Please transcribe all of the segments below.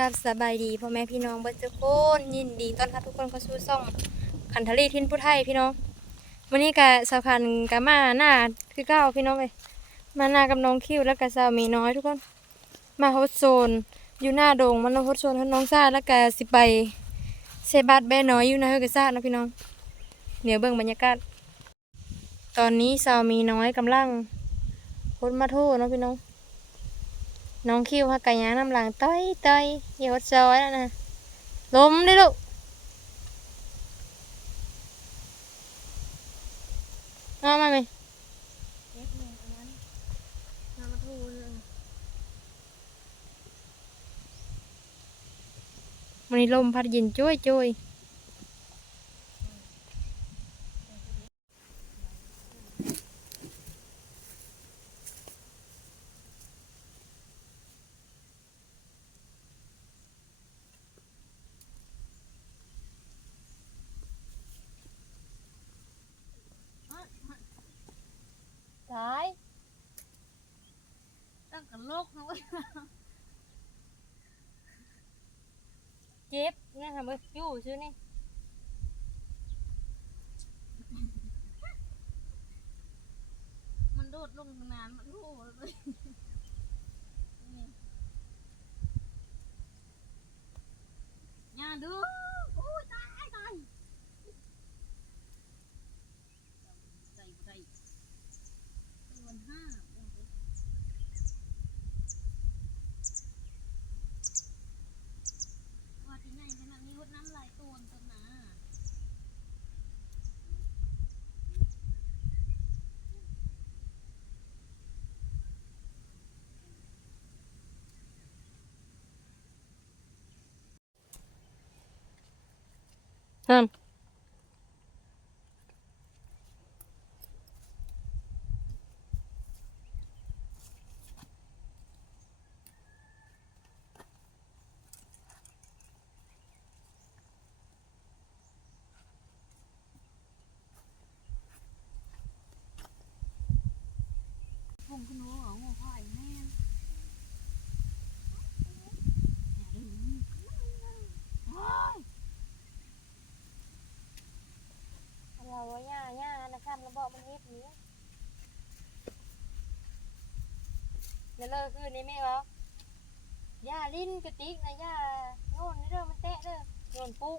กับสบายดีพ่อแม่พี่น้องเบิดทุกคนยินดีต้อนรับทุกคนเข้าสู่ช่องขันทะเลทินผู้ไทยพี่น้องวันนี้กะสาวพันกะมาหน้าคือเก้าพี่น้องเลยมาหน้ากับน้องคิวแล้วกะสาวมีน้อยทุกคน มาโฮสโซนอยู่หน้าโดงมันโฮสโซนทั้งน้องซาแล้วกะสิไปเซบัตแบน้อยอยู่น้าเฮอกะซ่านะพี่น้องเดี๋ยวเบิ่งบรรยากาศ ตอนนี้สาวมีน้อยกำลังโคตมาโทษเนาะพี่น้อง น้องคิวฮักกะยางน้ำหลังต้อยต้อยอย่าหดซอยแล้วนะล้มได้ลูกเอามาไหมมันนี้ลมพัดเย็นจ้วยจ้วยตาย ตั้งกับโลกนะเว้ย เจ็บนะฮะเบิดอยู่ซื้อนี่ มันโดดลงนาน มันโหเลยนี่อย่าดูโอ้ยตายตายใจบ่ได้มันห้าว่าที่ไหนขนาดนี้รดน้ำลายตูนต้นนา ฮัมพุ่งขึ้นหัวหัวพ่อยแม่นโอ้ย เราว่าย่าย่านะครับเราบอกมันเฮ็ดนี้ เดี๋ยวเลิกคืนนี้แม่บอกย่าลิ้นกระติกนะย่าโน่นนี่เด้อมันแตะเด้อโยนปุ๊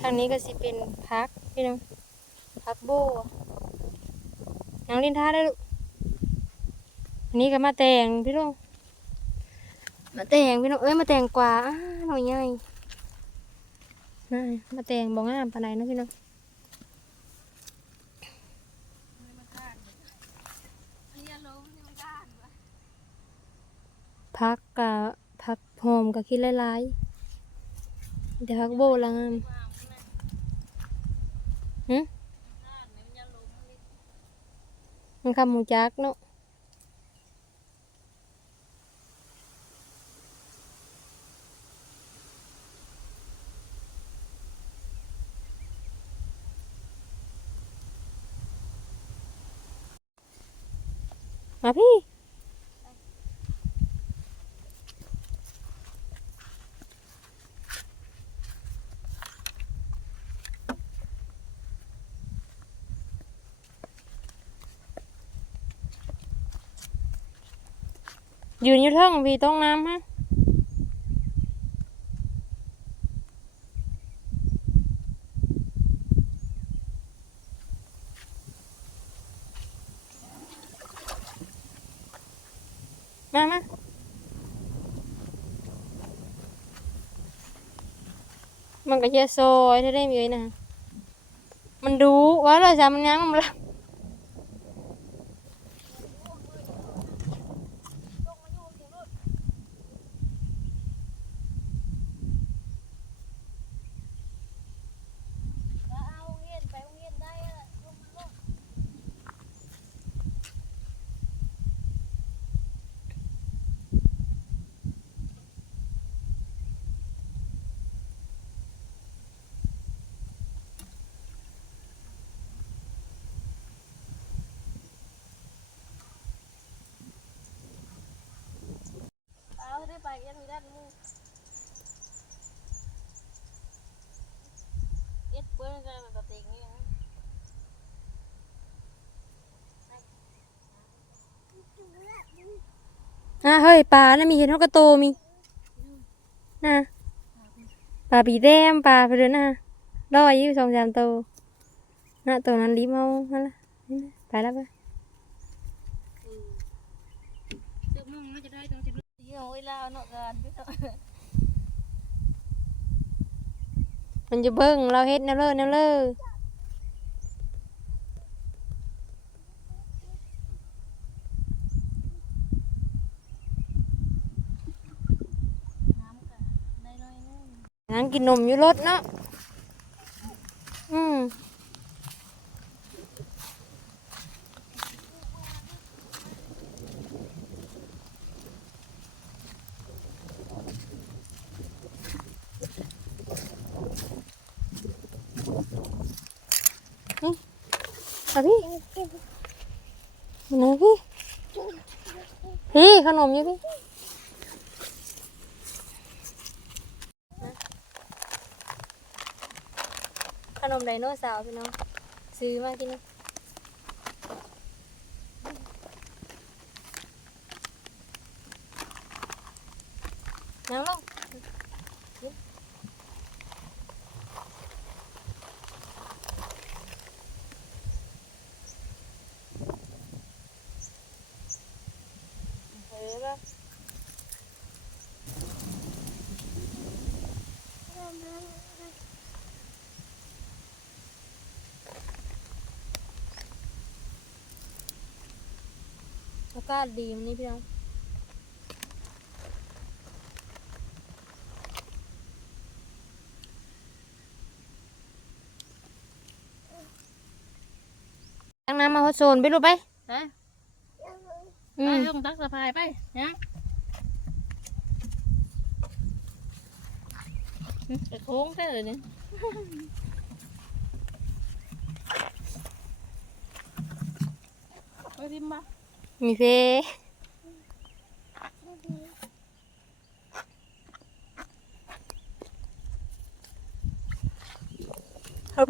ทางนี้ก็สิเป็นพักพี่น้องพักโบน้องลิ้นท่าได้ลูกอันนี้ก็มาแต่งพี่น้องมาแต่งพี่น้องเอ้ยมาแต่งกว่าหน่อยใหญ่น่ามาแต่งบ่งงามปานใดเนะพี่น้อง อันนี้ลงนี่มันก้านวะ พักกะพักหอมกะคิดหลายๆเดี๋ยวพักโบละงามว่ามันน่ะหึก้านเนี่ยมันคำมูจักเนาะมาพี่ ยืนอยู่เทิงพี่ต้องน้ำฮะมามามันก็จะซอยถ้าได้มีเลยนะ มันดูว่าเราจะมันยังมันละ ก็เอาเงียนไปเงียนได้อะลงมันลง พ ยังมีด้านมูเอ็ดเปิ้ลกันมันก็ติงนี่นะ อะเฮ้ยปลานะมีเห็นเขากระโตมีนะปลาปีแต้มปลาไปเลยนะลอยอยู่สองสามตัวนะตัวนั้นรีบเอาฮะละไปแล้วไปมันพี่เนาะมันจะเบิ้งเราเฮ็ดแนวเลยแนวเลย น้ำกันได้น้อย นึงงั้นกินนมอยู่รถเนาะอืมนี่เอาพี่ไหนพี่พี่ขนมอยู่พี่ ขนมไดโนเสาวพี่น้องซื้อมากินนะนั่งลง อากาศดีวันนี้พี่น้องตั้งน้ำมาฮอตโซนไปลูกไปไปอืไปมลงตักสะพายไปนะไอ้โค้งแค่เลยเนี่ยไปทิมบ้า มีเฟเข้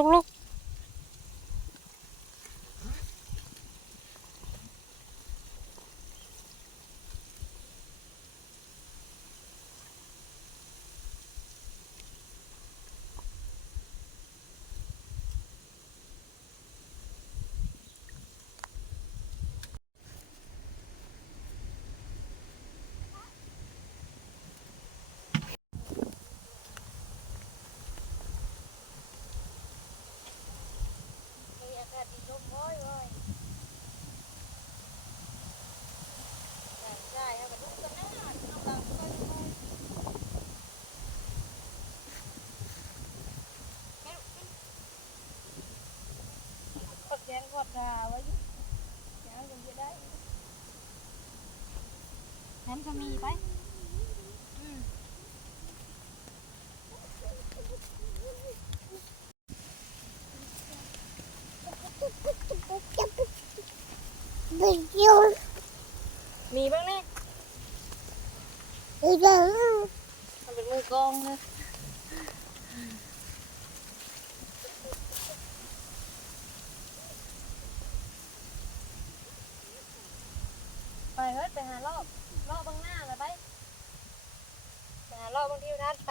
าไปลุกลุก ดแกงกดขาไว้ยังยังจะได้นั้นก็มีไป มีบ้างเนี่ยมันเป็นมือกองเลยไป เฮ้ยไปหารอบรอบบางหน้าเลยไปไปหารอบบางที่ทัดไป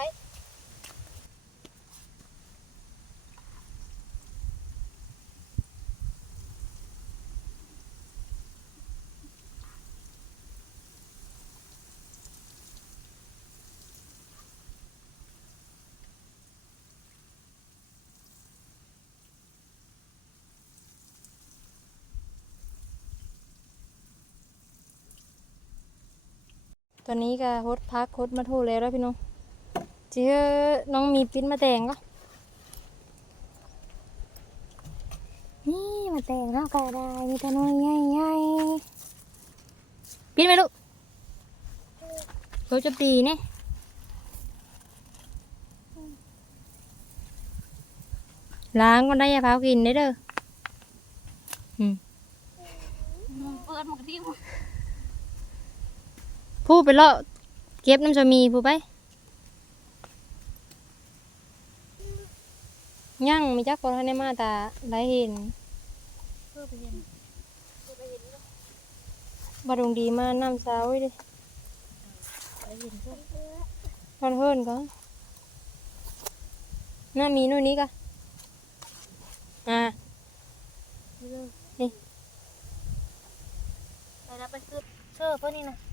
ตอนนี้ก็ฮดพักฮดมาทูแล้วแล้วพี่น้องเจีเอน้องมีปิ้นมาแต่งก็นี่มาแต่งเนาะก็ได้มีแต่น้อยใหญ่ๆปิ้นไหมลูกเขาจะปีเนี่ยล้างก็ได้ยาพาวกินได้เด้ออืมเปิดหมกที่ มพูดไปเลาะเก็บน้ำสามีพูดไปยังมีจักคนให้มาตาได้เห็นเพื่อไปเห็นบาดงดีมาน้ำสาวไว้ดิไปเห็นเพื่อนมันเฮิรนก็น่ามีนู่นนี้ก็อ่านี่ไปแล้วไปซื้อเสื้อเพื่อนนี่นะ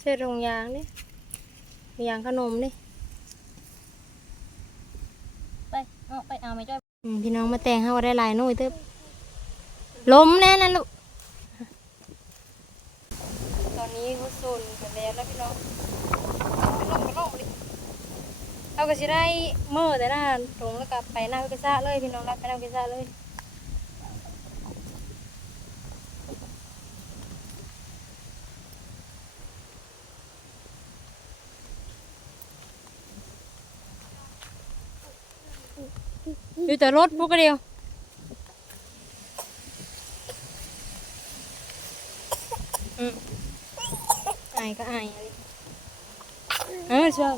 เส้นรงยางนี่ยางขนมนี่ไปเอาไปเอาไม่จ้อยอืมพี่น้องมาแต่งให้ว่าได้หลายหน่วยเติบล้มแน่นั่นลูกตอนนี้เขาโซนกันแล้วแล้วพี่น้องลงกันลงดิเอาก็สิได้เมื่อแต่หน้าตรงแล้วก็ไปหน้าพิซซ่าเลยพี่น้องรับไปหน้าพิซซ่าเลย อยู่แต่รถพวกเดียวอืมอายก็อายอะไรเออชอบ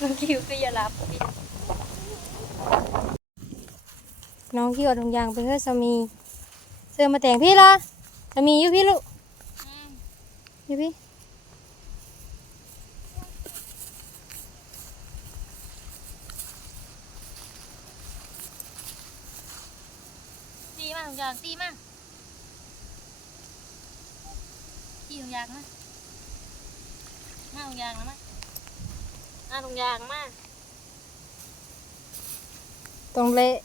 น้องคิวก็อย่าหลับปิดน้องคิวเอาถุงยางไปเพื่อสามีเสื้อมาแต่งพี่ละสามีอยู่พี่ลูกอยู่พี่ ตีมาถุงยางตีมา ตีถุงยางมาหน้าถุงยางนะมาหน้าถุงยางมาตรงเละ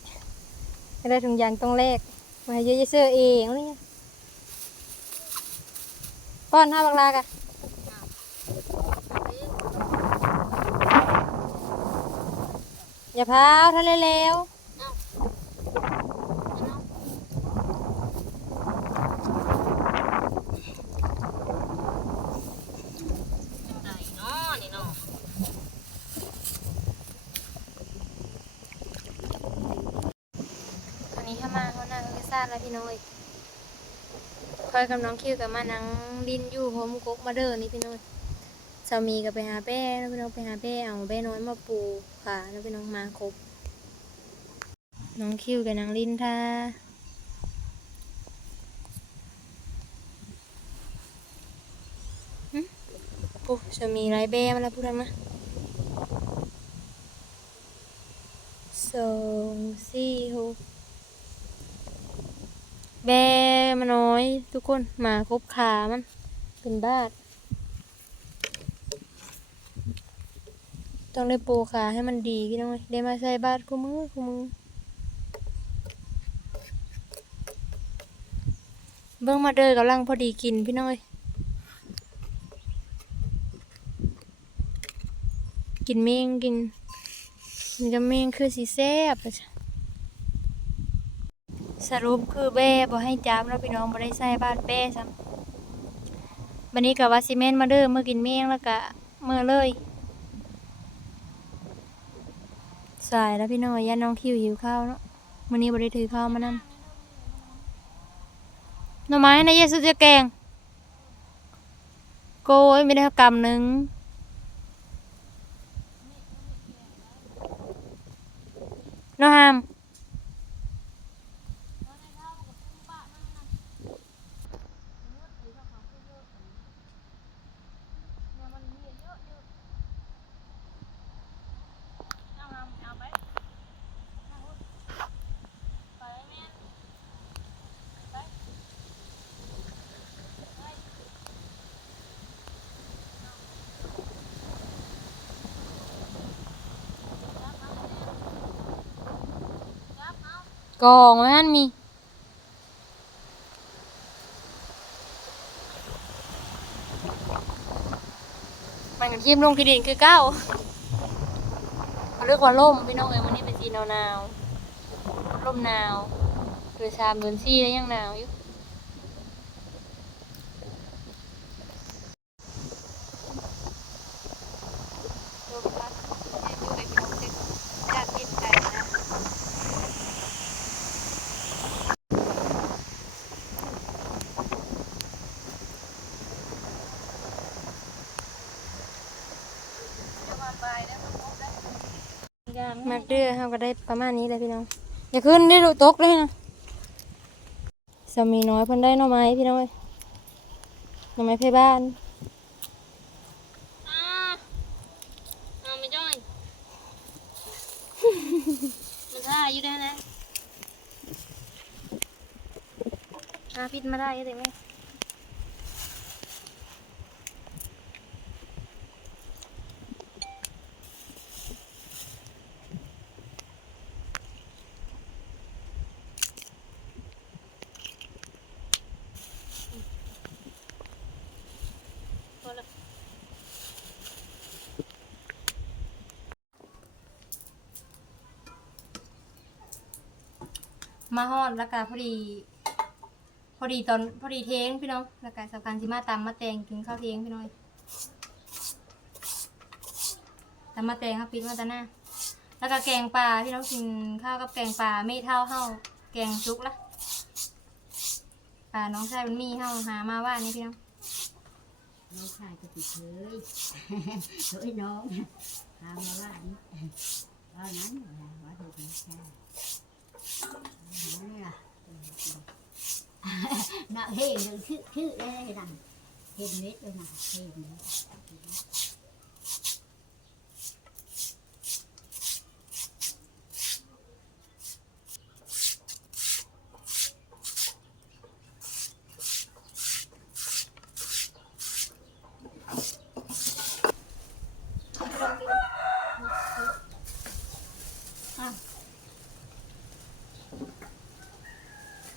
ไม่ได้ถุงยางตรงแรกมาให้เยอะๆเสื้อเองนี่ป้อนห้าบักลากะอย่าพาวทะเลแล้ว ไหนเนาะนี่เนาะ ตอนนี้ถ้ามา เขาหน้าเขาก็ทราบแล้วพี่น้อยคอยกับน้องคิวกับมานังดินอยู่โฮมกกมาเด้อนี่พี่น้อยสามีก็ไปหาแป้แล้วพี่น้องไปหาแป้เอาแป้น้อยมาปูค่ะแล้วพี่น้องมาครบ น้องคิวกับนางลินท่าหึปุ๊จะมีไรแบ้มาแล้วพูดได้ไมสองสี่หก แบมาน้อย ทุกคนมาคบขามัน เป็นบ้าต้องได้ปูขาให้มันดีพี่น้อยได้มาใส่บาดคู่มือคู่มือเบิ่งมาเด้อกำลังพอดีกินพี่น้อยกินเมงกินกินกับเมงคือสีแซ่บอะจ้ะ สรุปคือแบ่บ่ให้จับแล้วพี่น้องบ่ได้ใส่บ้าดแป้ซ้ำบัดนี้ก็ว่าสิแม่นมาเด้อมื้อกินเมงแล้วก็มื้อเลยสายแล้วพี่น้อยย่าน้องคิวหิวข้าวเนาะมื้อนี้บ่ได้ถือข้าวมานำหน่อไม้นะเยสุจะแกงโกยไม่ได้กำหนึ่ง กองไว้นั่นมีมันกับทีมลงที่ดินคือเก้าเขาเรียกว่าล่มพี่น้องเอ้ยวันนี้เป็นสีหนาวหนาวๆล่มหนาวเดือนสามเดือนสี่แล้วยังหนาวอยู่ลมพัดให้ดูให้พี่น้องเช็คอยากกินไก่นะ มั ก็ได้ประมาณนี้เลยพี่น้อง อย่าขึ้นได้ดูตกเลยนะสามีน้อยเพิ่นได้หน่อไม้พี่น้องเอ้ยหน่อไม้เพบ้านอ่าเอาไม่จ้อย มันท่าอยู่ได้นะอาพิษมาได้ได้ไห มาฮอดแล้วก็พอดี พอดีตอนพอดีเทงพี่น้องแล้วก็สำคัญสิมาตำมาแตงกินข้าวเทงพี่น้องตำมาแตงครับปิดมาตาหน้าแล้วก็แกงปลาพี่น้องกินข้าวกับแกงปลาไม่เท่าเฮาแกงซุกละปลาน้องชายมันมีเฮาหามาว่านี่พี่น้องน้องชายก็ติดเฉยเฮ้ยน้องพามาว่านี้ว่านั้นว่าถูกน้องชายนี่ล่ะ น่ะเห็นเลยชื่อชื่อเลยนะเห็นเม็ดเลยนะเห็นเม็ด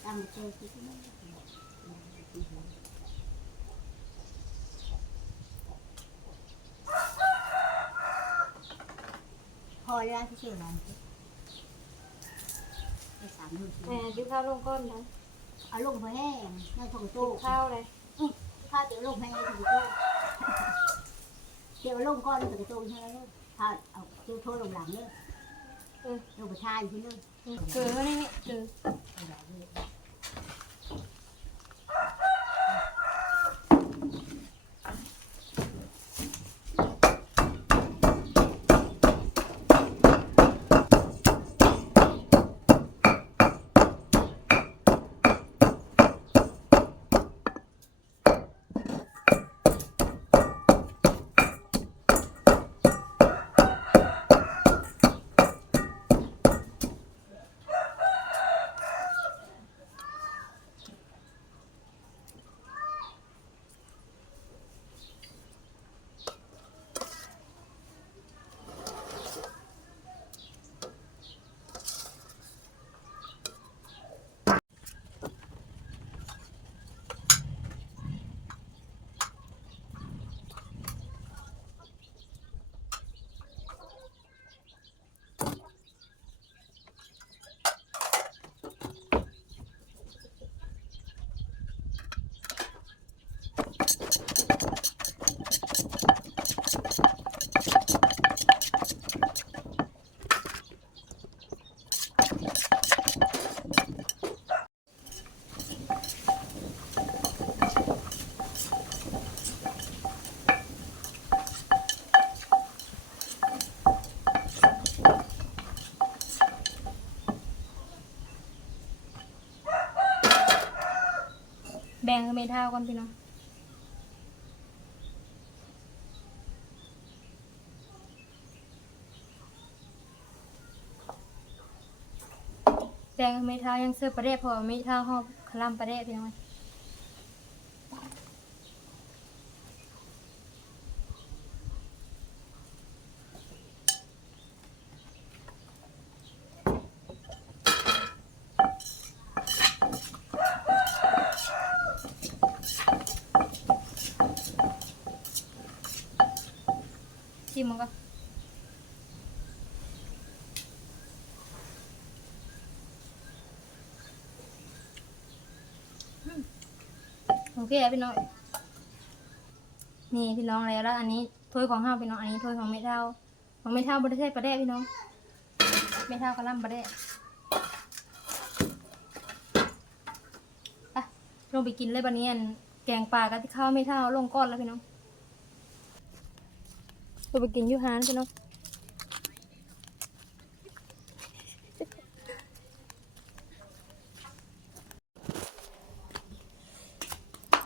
ตั้งเจอที่นี่ พอแล้วที่ชื่ออะไรไปสามมือแม่กินข้าวลงก้นนะเอาลงไปแห้งในถุงกิตู้นข้าวเลยข้าวเดี๋ยวลงให้ในถุงตู้เดี๋ยวลงก้อนในถุงตู้ใช่ไหมถ้าเอาตู้โทษลงหลังเนี่ยลงไปทานที่นู่นเกลือนี่นี่เกลือ แบ่งเมทัลก่อนพี่น้องแบ่งเมทัลยังเสื้อประเดะพอเมทัลหอบคลัมประเดะพี่น้อง เคพี่น้องนี่พี่น้องแล้วแล้ว อันนี้ถ้วยของห้าพี่น้องอันนี้ถ้วยของไม่เท่าของไม่เท่าบริเทศประเดะพี่น้องไม่เท่ากระลำประเดะไปลงไปกินเลยบันนี้อันแกงปลากับที่ข้าวไม่เท่าลงก้อนแล้วพี่น้องลงไปกินยูฮานพี่น้อง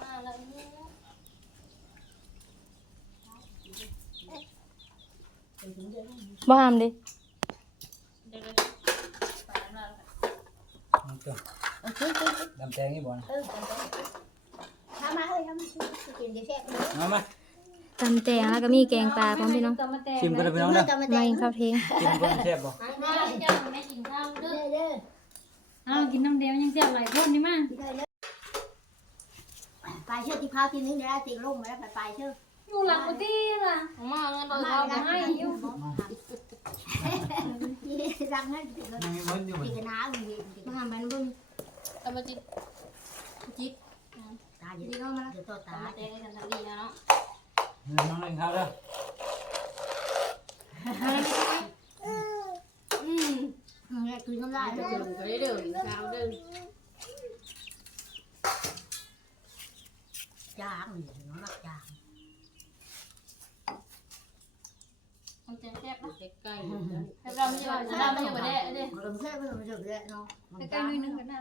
มาแล้วเนี่ย บ้ามดิ เดี๋ยวๆไปแล้วมาแล้ว มันก็ เออ คือคือดำแตงนี่บ่นะเออทำมาเฮ้ยทำมากินเดี๋ยวแซ่บเลยเอามาตำแตงแล้วก็มีแกงปลาพร้อมพี่น้องชิมกันเลยพี่น้องเด้อมามาแดงกินข้าวเทงชิมก่อนแซ่บบ่มาเจ้าแม่กินข้าวเด้อเด้อเด้อเอากินน้ำเดียวยังเสียบหลายคนนี่มาไปเชื่อที่ข้าวที่นึงเดี๋ยวได้ตีลงมาแล้วไปไปเชื่อ อยู่หลังกูตี้ล่ะมาเงินเราเอามาให้อยู่รังนั่นตีกันยังมีมันอยู่ตีกันน้ามึงดีตีกันมาหาแบนเบิ้งเอามาจิบจิ๊บตาเดี๋ยวดีเข้ามาแล้วเดี๋ยวตัวตาตาแดงกันทันทีแล้วเนาะน้องเล่นข้าวเด้ออืมเนี่ยคือน้ำลายเด้อไปเด้อข้าวเด้อจางนี่น้องรักจาง มันจะ แซ่บนะใกล้ๆเราไม่ใช่ว่าเราไม่ใช่ว่าแด้เด้มันไม่ใช่ไม่ใช่เด้อเนาะใกล้ๆนิดนึงกันนะ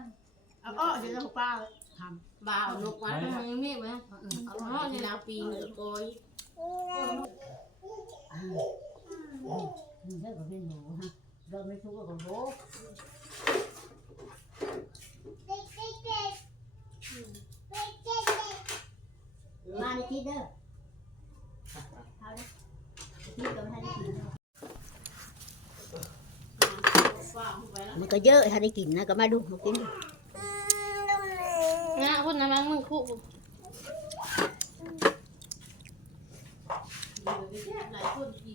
เอาอ้อเดี๋ยวเราป้าทำบ่าวนกวัดมันยังมีไหมเอาอ๋อ้ออที่เดี๋ยวดาวปีนโกยเด้อก็เป็นหนูฮะเราไม่ทุกข์กับโบมาในที่เด้อเอาเลยที่ก็ไม่ได้กิน มันก็เยอะถ้าได้กินนะก็มาดูมากินดูนะพูดนะมั้งมึงคู่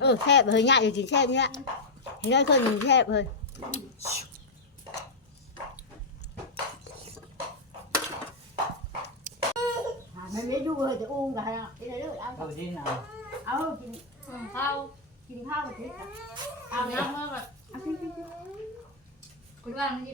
เออแซ่บเลยง่ายอยู่กินแซ่บเนี่ยเห็นได้คนหนึ่งแซ่บเลยมันไม่ดูเลยจะอุ้งกันนะกินเลยเอาเข้าไปที่น้เอากินข้าวกินข้าวกับพริกเอาน้ำมาแบบเอากินกิน กิ